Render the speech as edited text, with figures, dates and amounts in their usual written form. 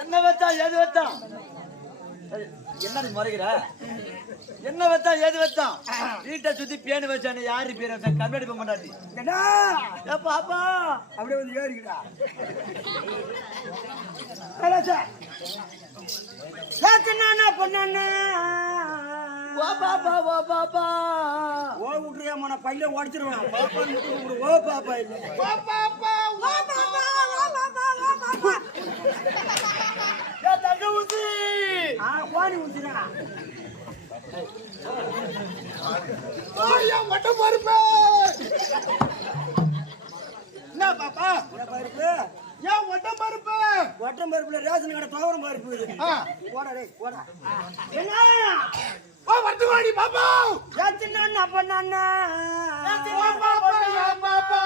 என்ன வச்சா எது வச்சான் என்ன முறைகிற என்ன வச்சா எது வச்சான் வீட்டை சுத்தி பேணு வச்சானு யாரு பேர் வச்சா கம்பெனி போக மாட்டாடி பாப்பா அப்படியே வந்து ஏறிக்கிட்டா பொண்ணு ஓ பாப்பா ஓ பாப்பா ஓ விட்டுறியாமா நான் பையில உடச்சிருவேன் பாப்பா ஓ பாப்பா இல்ல ஓ பாப்பா ஓ பாப்பா ஓ பாப்பா ஓ பாப்பா தங்க ஊசி வாணி ஊசிடா ஓடியா மொட்டை பருப்பு என்ன பாப்பா பருப்பு ஏன் ஒட்டம் பருப்பு ஒட்டம் பருப்புல ரேஷன் கடை துவரம் பருப்பு போடா டேய் போடா என்ன ஓ வரது வாடி பாப்பா ஏன் சின்ன அப்ப நான் பாப்பா பாப்பா